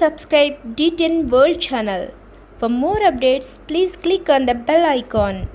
subscribe D10 World channel. For more updates, please click on the bell icon.